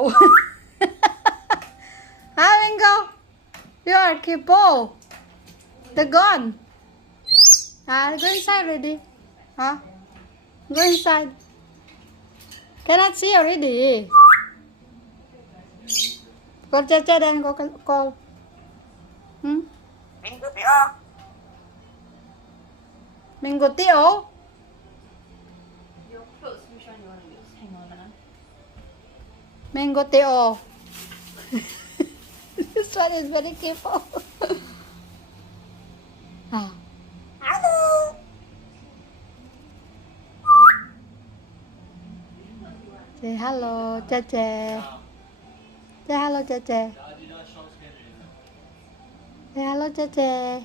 Huh, Bingo? You are crippled. They're gone. Go inside already. Huh? Go inside. Cannot see already. Con chơi đen cô. Hmm? Mình tiêu. Your clothes, which one you want to use? Hang on, Mango teo. This one is very careful. Hello. Say hello, jiejie. Say hello, jiejie. Say hello, jiejie.